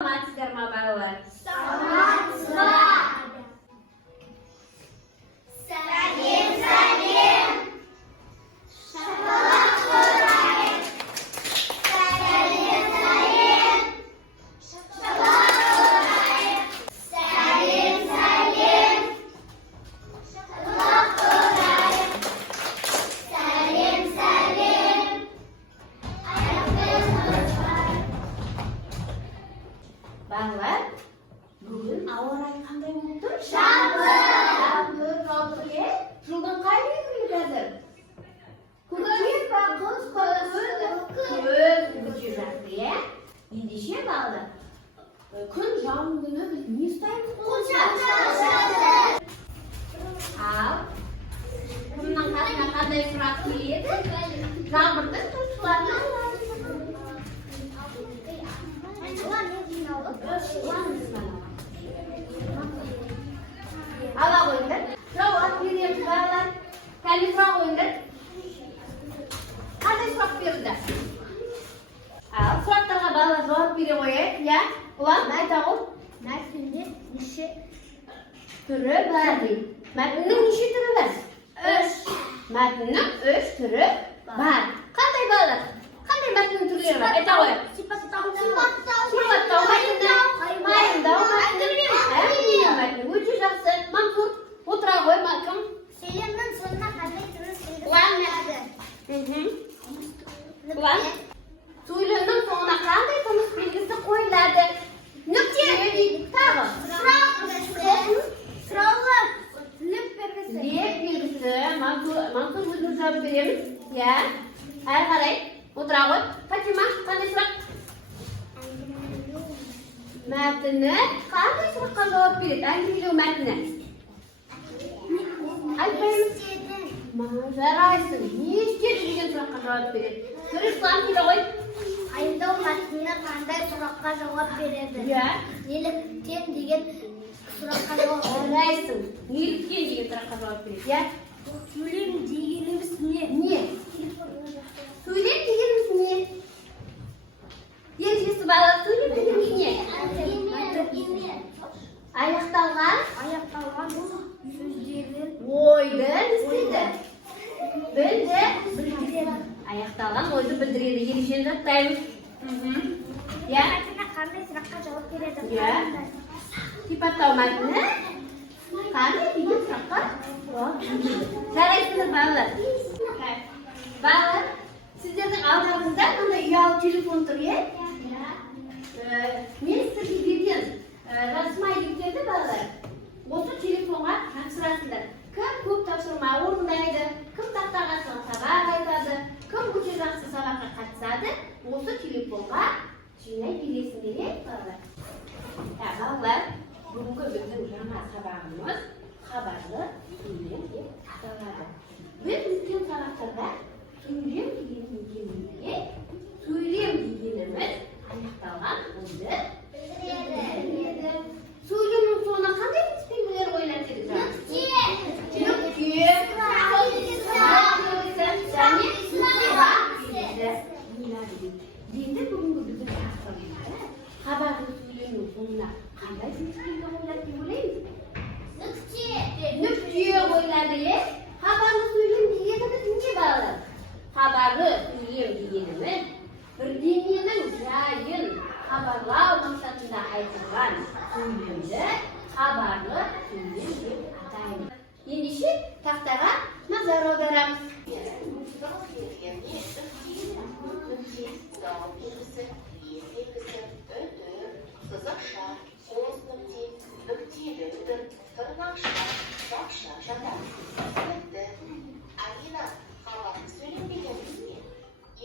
Саламатсыздар ма балалар? Саламатсыздар. Сәлем, сәлем. Шапалақ ұрайық. Сәлем, сәлем. Шапалақ ұрайық. Сәлем, сәлем. Шапалақ ұрайық. Сәлем, сәлем. Балалар, бүгін ауа райы қандай болып тұр? Жабық. Жылдың қай күні қазір? Көкек па, қыз па, күз өте жақсы, е? Ендеше балалар, күн жауын күні біз не ұстаймыз? Ал, кімнің қасына қандай сұрақ келеді? Жаңбырдың тұмшыларына ала қойыңдар. Жауап береміз балалар. Кәлі сұрақ қойыңдар. Қандай сұрақ берді? Ал, сұрақтарға балалар жауап бере қойайық. Я, ұлан, айта ғой. Мәтінде неше Түрі бар дейді. Мәтіннің неше түрі бар? 3. Мәтіннің 3 түрі бар. Қандай балалар? Қандай мәтіннің түрлері бар? Айта қойып. Сипаттау. Пайымдау мәтіні. Мәтіні өте жақсы. Мансұр, отыра қой, кім? Сөйлемнің соңына қандай түрі Ұлан. Ұлан. Сөйлемнің соңына қандай тыныс белгісі қойылады? Нүкте. Тағы. Сұраулы. Леп белгісі. Леп белгісі. Мансұр өзіміз жауап береміз. Я. Әрі қарай. Отыра қой. Фатима, қандай сұрақ? Мәтіні қандай сұраққа жауап береді? Әңгімелеу мәтіні. Айтпаймыз. Жарайсың. Не істеді деген сұраққа жауап береді? Түріслан келе ғой. Айымдау мәтіні қандай сұраққа жауап береді? Неліктен деген сұраққа жауап береді? Жарайсың. Неліктен деген сұраққа жауап береді? Сөйлем дегеніміз не? Не? Сөйлем дегеніміз не? Ережесі бала, сөйлем дегеніміз не? Аяқталған сөздердің ойды білдіреді. Аяқталған ойды білдіреді. Ережені жаттаймыз. мәтіні қандай сұраққа жауап береді? Сипаттау мәтіні қандай деген сұраққа жауап береді. Жарайсыңдар балалар. Балалар, сіздердің алдарыңызда мынандай ұялы телефон тұр, е? Мен сіздерге берген жасымай дегенді балалар, осы телефонға тапсырасыңдар. Кім көп тапсырма орындайды, кім тақтаға сабақ айтады, кім өте жақсы сабаққа қатысады, осы телефонға жинай бересіңдер, е, балалар. Балалар, бүгінгі біздің жаңа сабағымыз хабарлы сөйлем деп аталады. Біз өткен сабақтарда сөйлем дегенімізге, сөйлем дегеніміз аяқталған ойды білдіреді. Сөйлемнің соңына қандай белгілер қойылады дедік жаңа? Енді бүгінгі біздің тақырыбымызда хабарлы сөйлемнің соңына қандай белгі қойылады деп ойлаймыз? Нүкте қойылады, е? Хабарлы сөйлем дегеніміз не балалар? Хабарлы сөйлем дегеніміз бірдеңенің жайын хабарлау мақсатында айтылған сөйлемді хабарлы сөйлем деп атаймыз. Ендеше тақтаға назар аударамыз.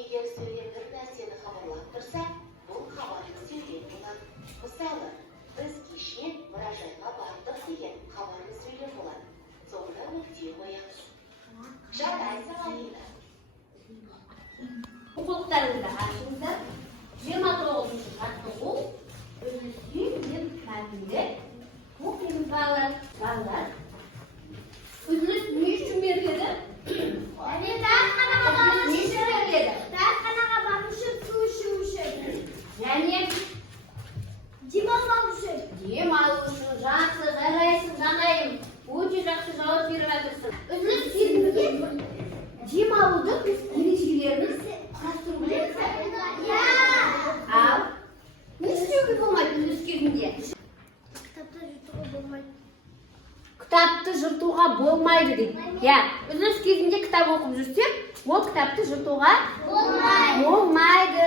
Егер сөйлем бір нәрсені хабарлап тұрса, бұл хабарлы сөйлем болады. Мысалы, біз кеше мұражайға бардық деген хабарлы сөйлем болады. Соңына нүкте қоямыз. Жарайды. Дем алу үшін жақсы, жарайсың, жанайым. Өте жақсы жауап беріп жатырсың. Үзіліс кезінде дем алудың ережелерін құрастыру білесіз бе? Иә. Ал не істеуге болмайды үзіліс кезінде? Кітапты жыртуға болмайды. Кітапты жыртуға болмайды дейді. Иә, үзіліс кезінде кітап оқып жүрсек, ол кітапты жыртуға болмайды.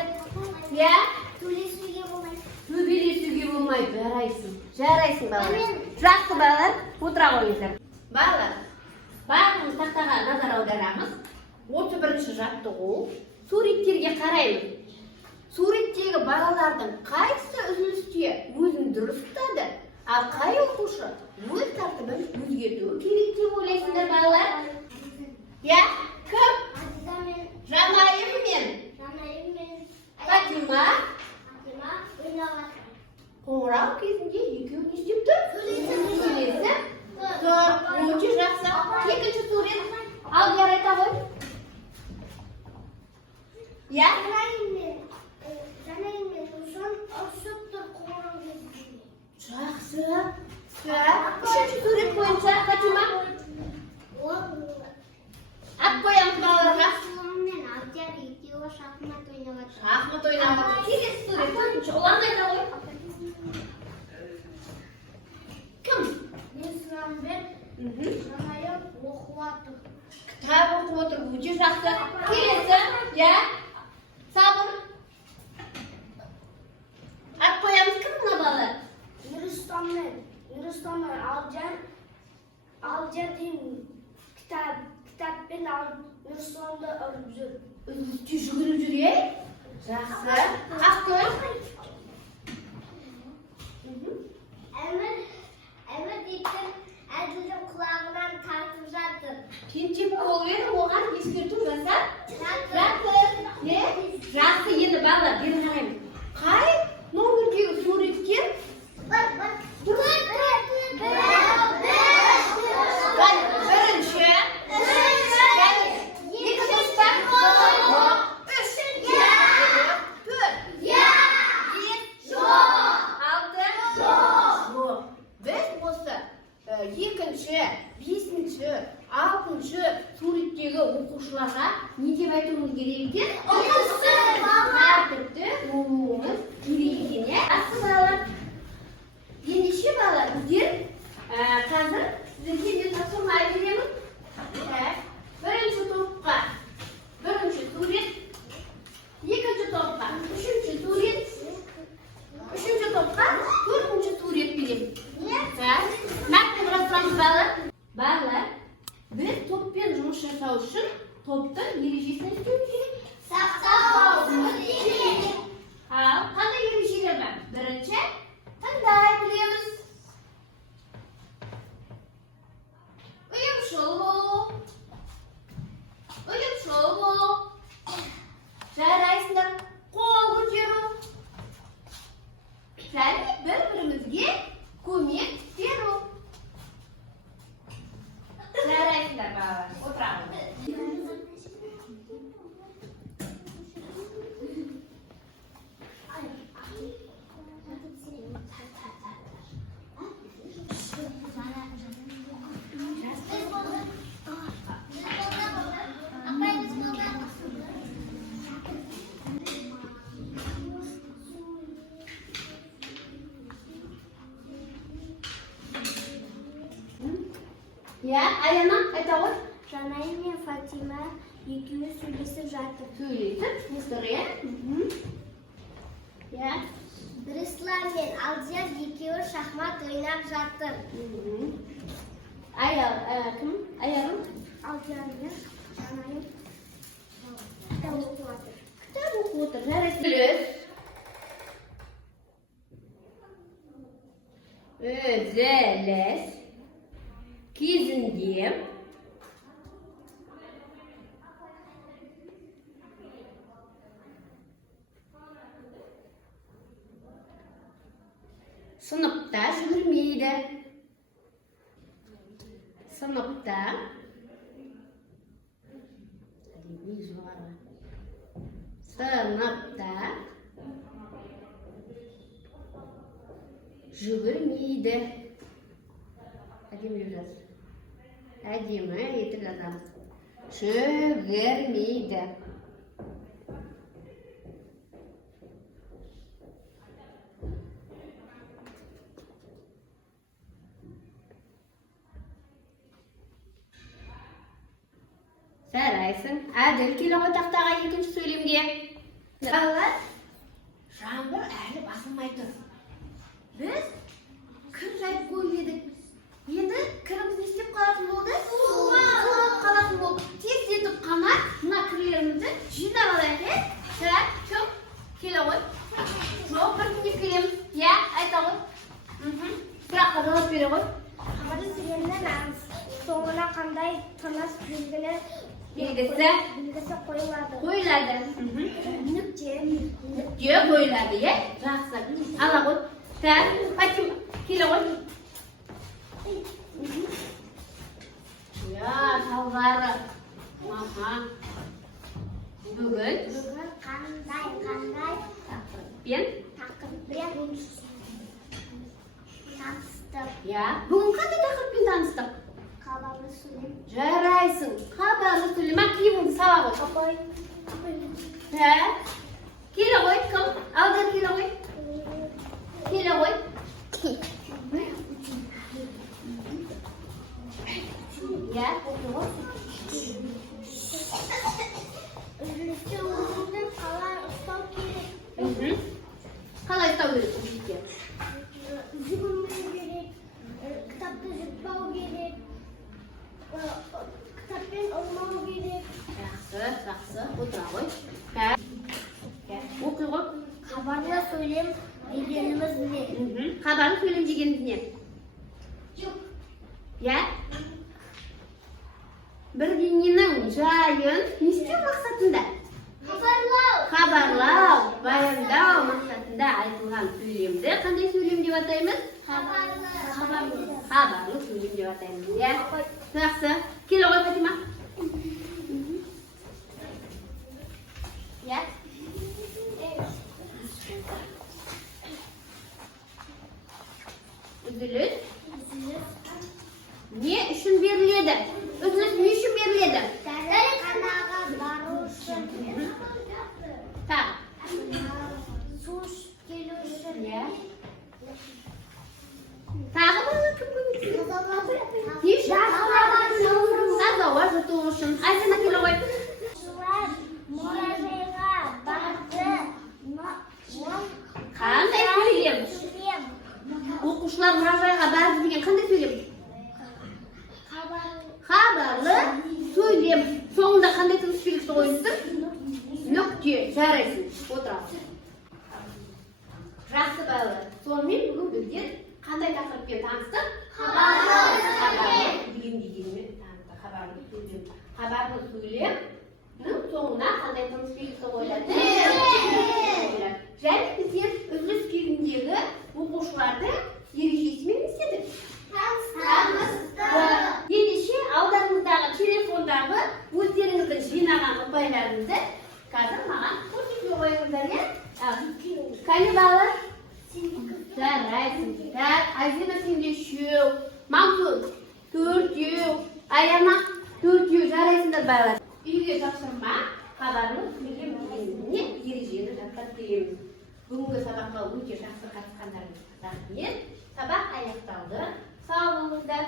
Иә, Сөйлесуге болмайды. төбелесуге болмайды. Жарайсың балалар. Жақсы балалар, отыра қойыңыздар. Балалар, барлығымыз тақтаға назар аударамыз. 31-ші жаттығу. Суреттерге қараймыз. Суреттегі балалардың қайсысы үзілісте өзін дұрыс ұстады, ал қай оқушы өз тәртібін өзгертуі керек деп ойлайсыңдар балалар? Иә, кім? Жанайым мен Фатима қоңырау кезінде екеуі не істеп тұр? Сөйлесіп тұр. Өте жақсы. Екінші сурет. Алдияр айта ғой. Иә? Жақсы. Үшінші сурет бойынша Фатима. Ат қоямыз балаларға. Шахмат ойнап жатыр. Келесі сурет. Төртінші. Ұлан айта ғой. Кім? Кітап оқып отыр. Өте жақсы. Келесі. Иә? Сабыр. Ат қоямыз. Кім мына балалар? Нұрыстаммен Алдияр деймін. Кітаппен Нұрыстамды ұрып жүр. Үзілісте жүгіріп жүр, е? Жақсы. Ақтөс. Әмір дейтін әділдің құлағынан тартып жатыр. Тентек болып еді, оған ескерту жасап жатыр. Не? Жақсы, енді балалар, бері қараймыз. Қай номердегі суреткер? Бірінші. Екінші па? Үш. Төрт. Бес. Алты. Жоқ. Біз осы екінші, бесінші, алтыншы суреттегі оқушыларға не деп айтуымыз керек екен? Тәртіпті болуымыз керек екен, иә? Жақсы балалар. Ендеше балалар, біздер қазір сіздерге мен тапсырма беремін. Бірінші топқа бірінші сурет, екінші топқа үшінші сурет, үшінші топқа төртінші сурет беремін. Нақты құрастырамыз балалар. Балалар, біз топпен жұмыс жасау үшін топтың ережесін істеуіміз керек. Ал қандай ережелер бар? Бірінші, тыңдай білеміз. Ұйымшыл болу. Жарайсыңдар. Қол көтеру. Және бір-бірімізге көмек беру. Жарайсыңдар балалар. Отырамыз. Иә, Аяна, айта ғой. Жанайым мен Фатима екеуі сөйлесіп жатыр. Сөйлесіп, естір, иә? Иә. Бірислам мен Алдияр екеуі шахмат ойнап жатыр. Кім? Аярым? Алдияр мен Жанайым кітап оқып жатыр. Кітап оқып отыр. Жарайсың. Үзіліс кезінде сыныпта жүгірмейді. Сыныпта жүгірмейді. Әдемі жаз. Әдемі етіп жазамыз. Жүгірмейді. Жарайсың. Әділ, келе ғой тақтаға екінші сөйлемге. Балалар, жаңбыр әлі басылмай тұр. Біз кір жайып қойып едік. Енді кіріміз не істеп қалатын болды? Суып қалатын болды. Тез етіп қана мына кірлерімізді жинап алайық, е? Жарай, кім? Келе ғой. Жоқ, біртіндеп келеміз. Я, айта ғой. Сұраққа жауап бере ғой. Хабарлы сөйлемнің соңына қандай тыныс белгісі қойылады? Қойылады. Нүкте. Нүкте қойылады, е? Жақсы. Ала ғой. Так, Фатима, келе ғой. Я, талғары. Бүгін қандай тақырыппен таныстық. Я, бүгін қандай тақырыппен таныстық? Хабарлы сөйлем. Жарайсың. Хабарлы сөйлем. Киіміңді сала ғой. Апай. Так. Келе ғой, кім? Алдар келе ғой. Келе ғой. Я, оқи ғой. Үзілісте өзіңді қалай ұстау керек? Қалай ұстау керек үзілісте? Жүгірмеу керек, кітапты жыртпау керек, кітаппен ұрмау керек. Жақсы, отыра ғой. Оқи ғой. Хабарлы сөйлем дегеніміз не? Хабарлы сөйлем дегеніміз не? Я? Бірдеңенің жайын не істеу мақсатында? Хабарлау, баяндау мақсатында айтылған сөйлемді қандай сөйлем деп атаймыз? Хабарлы сөйлем деп атаймыз. Я? Жақсы. Келе ғой, Фатима. Я? Үзіліс не үшін беріледі? Үзіліс не үшін беріледі? Дәріханаға бару үшін. Так. Су келу үшін. Тағы бір кім көмектеседі? Не үшін? Таза ауа жұту үшін. Айсана келе ғой. Мұражайға барды. Қандай сөйлем? Оқушылар мұражайға барды деген қандай сөйлем? Хабарлы сөйлем. Соңында қандай тыныс белгісі қойылсын? Нүкте. Жарайсың. Отырасың. Жақсы балалар. Сонымен бүгін біздер қандай тақырыппен таныстық? Хабарлы дегенмен таныстық. Хабарлы сөйлемнің соңына қандай тыныс белгісі қойылады? Және біздер үзіліс кезіндегі оқушыларды ережесімен не істедік? Ендеше алдарыңыздағы телефондағы өздеріңіздің жинаған ұпайларыңызды қазір маған көрсете қойыңыздар, е? Қане балалар? Жарайсың. Так, Азина сенде 3, Мамсун 4, Аяна 4. Жарайсыңдар балалар. Үйге тапсырма, хабарлы сөйлем дегеніне ережені жаттап келеміз. Бүгінгі сабаққа өте жақсы қатысқандарыңызға рахмет. Сабақ аяқталды. Сау болыңыздар.